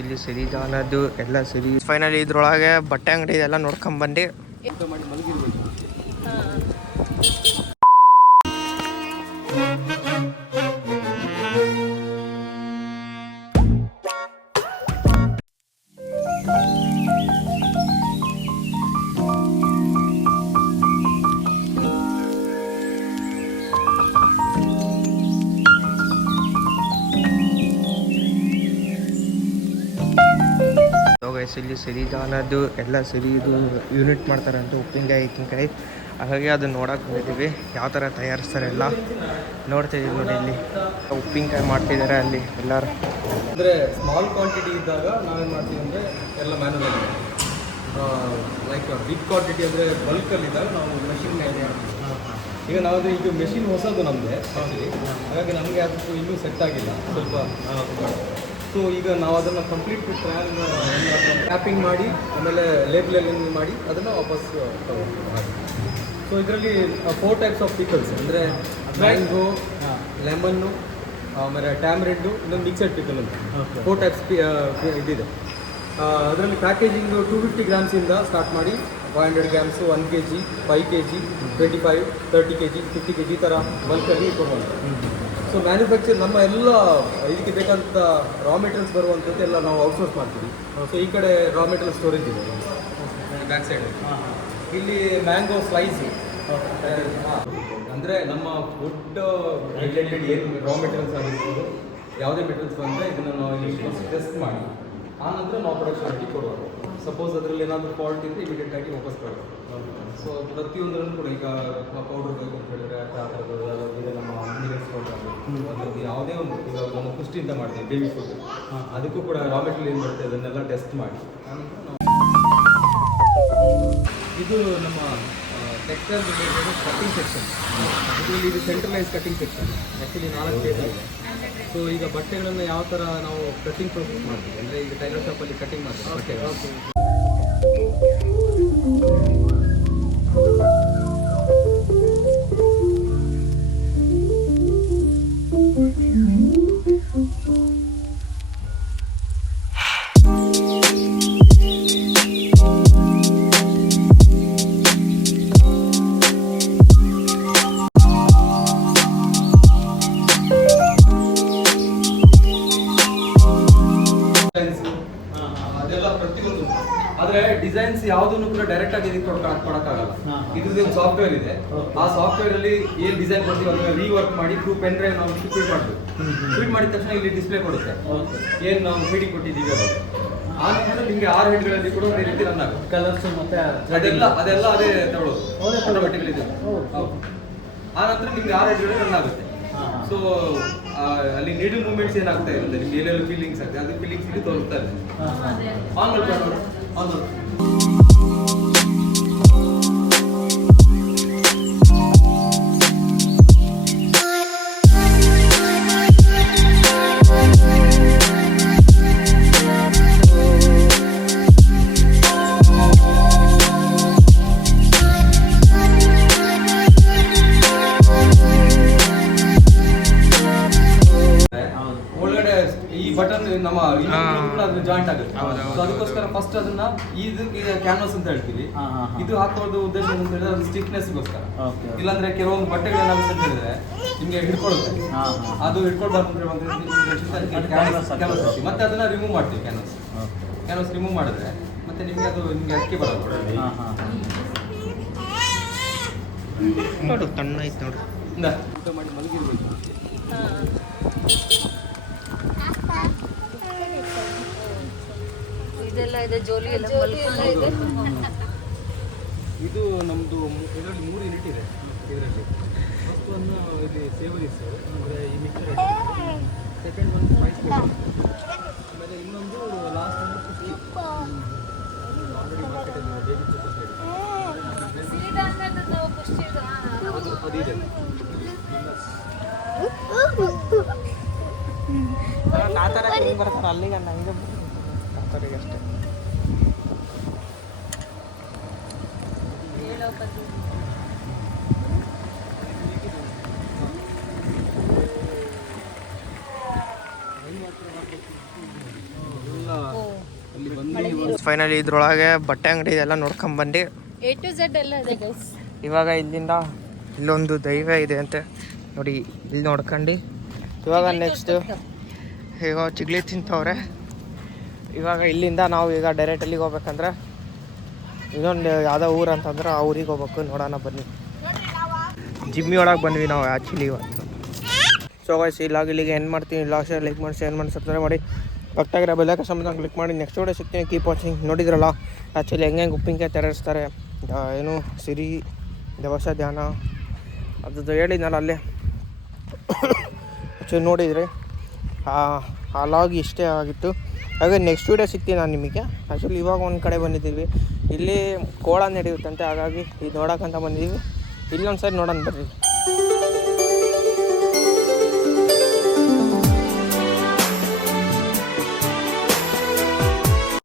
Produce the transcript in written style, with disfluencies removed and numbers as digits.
ಇಲ್ಲಿ ಸಿರಿಧಾನದ್ದು ಎಲ್ಲ ಸಿರಿ. ಫೈನಲಿ ಇದ್ರೊಳಗೆ ಬಟ್ಟೆ ಅಂಗಡಿ ಇದೆಲ್ಲ ನೋಡ್ಕೊಂಬಂದು ಇಲ್ಲಿ ಸಿರಿಧಾನದ್ದು ಎಲ್ಲ ಸಿರಿದು ಯೂನಿಟ್ ಮಾಡ್ತಾರೆ ಅಂತ ಉಪ್ಪಿನಕಾಯಿ ಹಿಟ್ಟಿನಕಾಯಿ. ಹಾಗಾಗಿ ಅದನ್ನ ನೋಡಕ್ಕೆ ಬಂದಿದ್ದೀವಿ, ಯಾವ ಥರ ತಯಾರಿಸ್ತಾರೆ ಎಲ್ಲ ನೋಡ್ತಿದ್ದೀವಿ. ನೋಡಿ ಇಲ್ಲಿ ಉಪ್ಪಿನಕಾಯಿ ಮಾಡ್ತಿದ್ದಾರೆ ಅಲ್ಲಿ ಎಲ್ಲರೂ. ಅಂದರೆ ಸ್ಮಾಲ್ ಕ್ವಾಂಟಿಟಿ ಇದ್ದಾಗ ನಾವೇನು ಮಾಡ್ತೀವಿ ಅಂದರೆ ಎಲ್ಲ ಮ್ಯಾನುವಲ್, ಲೈಕ್ ಬಿಗ್ ಕ್ವಾಂಟಿಟಿ ಅಂದರೆ ಬಲ್ಕಲ್ಲಿದ್ದಾಗ ನಾವು ಮೆಷಿನ್ ಮಾಡ್ತೀವಿ. ಈಗ ನಾವಂದರೆ ಈಗ ಮೆಷಿನ್ ಹೊಸದು ನಮ್ಮದೇ ಹಾಗಾಗಿ ನಮಗೆ ಅದಕ್ಕೂ ಇನ್ನೂ ಸೆಟ್ ಆಗಿಲ್ಲ ಸ್ವಲ್ಪ. ಸೊ ಈಗ ನಾವು ಅದನ್ನು ಕಂಪ್ಲೀಟ್ ಟ್ರಯಲ್ ಟ್ಯಾಪಿಂಗ್ ಮಾಡಿ ಆಮೇಲೆ ಲೇಬಲಿಂಗ್ ಮಾಡಿ ಅದನ್ನು ವಾಪಸ್ ತಗೊಂಡು. ಸೊ ಇದರಲ್ಲಿ 4 ಟೈಪ್ಸ್ ಆಫ್ ಪಿಕಲ್ಸ್ ಅಂದರೆ ಮ್ಯಾಂಗೋ, ಲೆಮನ್ನು, ಆಮೇಲೆ ಟ್ಯಾಮ್ರೆಡ್ಡು, ಇನ್ನೊಂದು ಮಿಕ್ಸೆಡ್ ಪಿಕಲ್ ಅಂತ 4 ಟೈಪ್ಸ್ ಇದಿದೆ. ಅದರಲ್ಲಿ ಪ್ಯಾಕೇಜಿಂಗು 250 ಗ್ರಾಮ್ಸಿಂದ ಸ್ಟಾರ್ಟ್ ಮಾಡಿ 500 grams, 1 kg, 5 kg, 25, 30 kg, 50 kg ಈ ಥರ ಬಲ್ಕಲ್ಲಿ ಕೊಡುವಂಥ. ಸೊ ಮ್ಯಾನುಫ್ಯಾಕ್ಚರ್ ನಮ್ಮ ಎಲ್ಲ ಇದಕ್ಕೆ ಬೇಕಾದಂಥ ರಾ ಮೆಟೀರಿಯಲ್ಸ್ ಬರುವಂಥದ್ದು ಎಲ್ಲ ನಾವು ಔಟ್ಸೋರ್ಸ್ ಮಾಡ್ತೀವಿ. ಸೊ ಈ ಕಡೆ ರಾ ಮೆಟೀರಿಯಲ್ ಸ್ಟೋರೇಜ್ ಇದೆ ಬ್ಯಾಕ್ ಸೈಡ್. ಇಲ್ಲಿ ಮ್ಯಾಂಗೋ ಸ್ಲೈಸ್ ಅಂದರೆ ನಮ್ಮ ಫುಡ್ ರಿಲೇಟೆಡ್ ಏನು ರಾ ಮೆಟೀರಿಯಲ್ಸ್ ಆಗಿರ್ಬೋದು, ಯಾವುದೇ ಮೆಟೀರಿಯಲ್ಸ್ ಬಂದರೆ ಇದನ್ನು ನಾವು ಇಲ್ಲಿ ಟೆಸ್ಟ್ ಮಾಡಿ ಆನಂತರ ನಾವು ಪ್ರೊಡಕ್ಷನ್ ಕೊಡುವಾಗ ಸಪೋಸ್ ಅದರಲ್ಲಿ ಏನಾದರೂ ಫಾಲ್ಟ್ ಇದ್ದರೆ ಇಮಿಡಿಯೇಟಾಗಿ ವಾಪಸ್ ಕೊಡೋದು. ಸೊ ಪ್ರತಿಯೊಂದರಲ್ಲೂ ಕೂಡ ಈಗ ಪೌಡರ್ ಬೇಕು ಅಂತ ಹೇಳಿದ್ರೆ ಆ ಥರದ್ದು ಇದೆ. ನಮ್ಮ ಮಿನರಲ್ಸ್ ಪೌಡರ್ ಅದರಲ್ಲಿ ಯಾವುದೇ ಒಂದು ಈಗ ನಮ್ಮ ಪುಷ್ಟಿಯಿಂದ ಮಾಡ್ತೀವಿ ಬೇಬಿ ಫುಡ್, ಅದಕ್ಕೂ ಕೂಡ ರಾ ಮೆಟೀರಿಯಲ್ ಏನು ಬರುತ್ತೆ ಅದನ್ನೆಲ್ಲ ಟೆಸ್ಟ್ ಮಾಡಿ ಆನಂತರ ನಾವು. ಇದು ನಮ್ಮ ಟೆಕ್ಸ್ಟೈಲ್ ರಿಲೇಟೆಡ್ ಕಟ್ಟಿಂಗ್ ಸೆಕ್ಷನ್. ಇದರಲ್ಲಿ ಇದು centralise cutting section. Actually 4 table ಇದೆ. ಸೊ ಈಗ ಬಟ್ಟೆಗಳನ್ನು ಯಾವ ಥರ ನಾವು ಕಟ್ಟಿಂಗ್ ಪ್ರೊಸೆಸ್ ಮಾಡ್ತೀವಿ ಅಂದರೆ ಈಗ ಟೈಲರ್ ಶಾಪಲ್ಲಿ ಕಟ್ಟಿಂಗ್ ಮಾಡ್ತೀವಿ ಬಟ್ಟೆ. ಅದೆಲ್ಲ ಪ್ರತಿಯೊಂದು ಆದರೆ ಡಿಸೈನ್ಸ್ ಯಾವುದನ್ನು ಕೂಡ ಡೈರೆಕ್ಟ್ ಆಗಿ ಇದಕ್ಕೆ ಕೊಡೋಕ್ಕಾಗಲ್ಲ. ಇದ್ರದ್ದು ಒಂದು ಸಾಫ್ಟ್ವೇರ್ ಇದೆ. ಆ ಸಾಫ್ಟ್ವೇರ್ ಅಲ್ಲಿ ಏನು ಡಿಸೈನ್ ಕೊಡ್ತೀವಿ ಅದನ್ನು ರೀವರ್ಕ್ ಮಾಡಿ ಥ್ರೂ ಪೆನ್ ಡ್ರೈವ್ ನಾವು ಫೀಡ್ ಮಾಡಬೇಕು. ಫೀಡ್ ಮಾಡಿದ ತಕ್ಷಣ ಇಲ್ಲಿ ಡಿಸ್ಪ್ಲೇ ಕೊಡುತ್ತೆ ಏನು ನಾವು ಫೀಡಿಂಗ್ ಕೊಟ್ಟಿದ್ದೀವಿ ಅದು. ಆ ನಂತರ ನಿಮಗೆ 6 ಹೆಡ್ಗಳಲ್ಲಿ ಕೂಡ ಅದೇ ರೀತಿ ರನ್ ಆಗುತ್ತೆ. ಕಲರ್ಸ್ ಮತ್ತೆ ಅದೆಲ್ಲ ಅದೇ ತಗೊಳ್ಳೋದು ಆಟೋಮೆಟಿಕಲಿ ಇದೆ. ಆ ನಂತರ ನಿಮ್ಗೆ 6 ಹೆಡ್ಗಳಲ್ಲಿ ರನ್ ಆಗುತ್ತೆ. ಸೊ ಅಲ್ಲಿ ನೀಡಲ್ ಮೂವ್ಮೆಂಟ್ಸ್ ಏನಾಗ್ತಾ ಇರುತ್ತೆ, ನಿಮ್ಗೆ ಎಲ್ಲೆಲ್ಲ ಫೀಲಿಂಗ್ಸ್ ಆಗುತ್ತೆ, ಅದು ಫೀಲಿಂಗ್ಸ್ ಇಲ್ಲಿ ತೋರಿಸ್ತಾ ಇರುತ್ತೆ. ಆನ್ ಬಟನ್ ನಮ್ಮ ಜಾಯಿಂಟ್ ಆಗುತ್ತೆ. ಅದಕ್ಕೋಸ್ಕರ ಫಸ್ಟ್ ಅದನ್ನ ಇದಕ್ಕೆ ಕ್ಯಾನ್ವಾಸ್ ಅಂತ ಹೇಳ್ತೀವಿ. ಇದು ಹಾಕೋದು ಉದ್ದೇಶ ಅಂತ ಹೇಳಿದ್ರೆ ಅದು ಸ್ಟಿಫ್ನೆಸ್ಗೋಸ್ಕರ. ಇಲ್ಲಾಂದ್ರೆ ಕೆಲವೊಂದು ಬಟ್ಟೆಗಳು ಏನಾಗುತ್ತೆ ಅಂತ ಹೇಳಿದ್ರೆ ನಿಮ್ಗೆ ಹಿಡ್ಕೊಳ್ಳುತ್ತೆ, ಅದು ಹಿಡ್ಕೊಳ್ಬಾರ್ದು ಮತ್ತೆ ಅದನ್ನ ರಿಮೂವ್ ಮಾಡ್ತೀವಿ. ಕ್ಯಾನ್ವಾಸ್ ರಿಮೂವ್ ಮಾಡಿದ್ರೆ ಮತ್ತೆ ನಿಮ್ಗೆ ಅದು ನಿಮ್ಗೆ ಅಕ್ಕಿ ಬರೋದು ನೋಡು ತಣ್ಣ ಐತೆ ನೋಡು. ಊಟ ಮಾಡಿ ಮಲಗಿರ್ಬೇಕು. ಇದೆಲ್ಲ ಇದೆ ಜೋಲಿ ಎಲ್ಲ ಇದು ನಮ್ಮದು ಇದರಲ್ಲಿ 3 ಯೂನಿಟ್ ಇದೆ. ಇದರಲ್ಲಿ ಫಸ್ಟ್ ಒನ್ ಇಲ್ಲಿ ಸೇವರೀಸ್ ಅಂದರೆ ಈ ಮಿಕ್ಸರ್, ಸೆಕೆಂಡ್ ಒನ್ ಸ್ಪೈಸ್, ಆಮೇಲೆ ಇನ್ನೊಂದು ಲಾಸ್ಟ್ ಒಂದು ಕುಷ್ಟಿ. ಆಲ್ರೆಡಿ ಮಾರ್ಕೆಟಲ್ಲಿ ಬೇಬಿ ಫುಡ್ ಅಂತ ಹೇಳಿ ಅದಿದೆ. ಆ ಥರ ಬರ್ತಾರೆ ಅಲ್ಲಿಗೆ ಇದು ಬರ್ತಾರಿಗೆ ಅಷ್ಟೇ. ಫೈನಲಿ ಇದ್ರೊಳಗೆ ಬಟ್ಟೆ ಅಂಗಡಿ ಇದೆಲ್ಲ ನೋಡ್ಕೊಂಬಂದು A to Z ಎಲ್ಲ ಇದೆ ಗೈಸ್. ಇವಾಗ ಇಲ್ಲಿಂದ ಇಲ್ಲೊಂದು ದೈವ ಇದೆ ಅಂತೆ ನೋಡಿ, ಇಲ್ಲಿ ನೋಡ್ಕೊಂಡು ಇವಾಗ ನೆಕ್ಸ್ಟ್ ಈಗ ಚಿಗ್ಲಿ ತಿಂತವ್ರೆ. ಇವಾಗ ಇಲ್ಲಿಂದ ನಾವು ಈಗ ಡೈರೆಕ್ಟ್ ಎಲ್ಲಿಗೆ ಹೋಗ್ಬೇಕಂದ್ರೆ ಇನ್ನೊಂದು ಯಾವುದೋ ಊರು ಅಂತಂದ್ರೆ ಆ ಊರಿಗೆ ಹೋಗ್ಬೇಕು. ನೋಡೋಣ ಬನ್ನಿ. ಜಿಮ್ಮಿ ಒಳಗೆ ಬಂದ್ವಿ ನಾವು ಆ್ಯಕ್ಚುಲಿ ಇವತ್ತು. ಸೊ ಗೈಸ್ ಇಲ್ಲಿಗೆ ಏನು ಮಾಡ್ತೀನಿ, ಲಾಸ್ಟ್ ಲೈಕ್ ಮಾಡಿ, ಶೇರ್ ಮಾಡಿ, ಸಬ್ಸ್ಕ್ರೈಬ್ ಮಾಡಿ, ಪಕ್ಕದಾಗಿರೋ ಬೆಲ್ಲೈಕನ್ ಸಂಬಂಧ ಕ್ಲಿಕ್ ಮಾಡಿ. ನೆಕ್ಸ್ಟ್ ವಿಡಿಯೋ ಸಿಗ್ತೀನಿ. Keep watching. ನೋಡಿದ್ರಲ್ಲ ಆ್ಯಕ್ಚುಲಿ ಹೆಂಗೆ ಉಪ್ಪಿನಕಾಯಿ ತಯಾರಿಸ್ತಾರೆ, ಏನು ಸಿರಿ ದವಸ ಧ್ಯಾನ ಅದು ಹೇಳಿದ್ನಲ್ಲ ಅಲ್ಲೇ ಆ್ಯಕ್ಚುಲಿ ನೋಡಿದರೆ ಆ ಲಾಗ್ ಇಷ್ಟೇ ಆಗಿತ್ತು. ಹಾಗೆ ನೆಕ್ಸ್ಟ್ ವೀಡಿಯೋ ಸಿಗ್ತೀನಿ ನಾನು ನಿಮಗೆ. ಆ್ಯಕ್ಚುಲಿ ಇವಾಗ ಒಂದು ಕಡೆ ಬಂದಿದ್ದೀವಿ, ಇಲ್ಲಿ ಕೋಳ ನಡೆಯುತ್ತಂತೆ, ಹಾಗಾಗಿ ಇದು ನೋಡೋಕ್ಕಂತ ಬಂದಿದ್ದೀವಿ. ಇಲ್ಲೊಂದು ಸರಿ ನೋಡೋಣ ಬರ್ರಿ.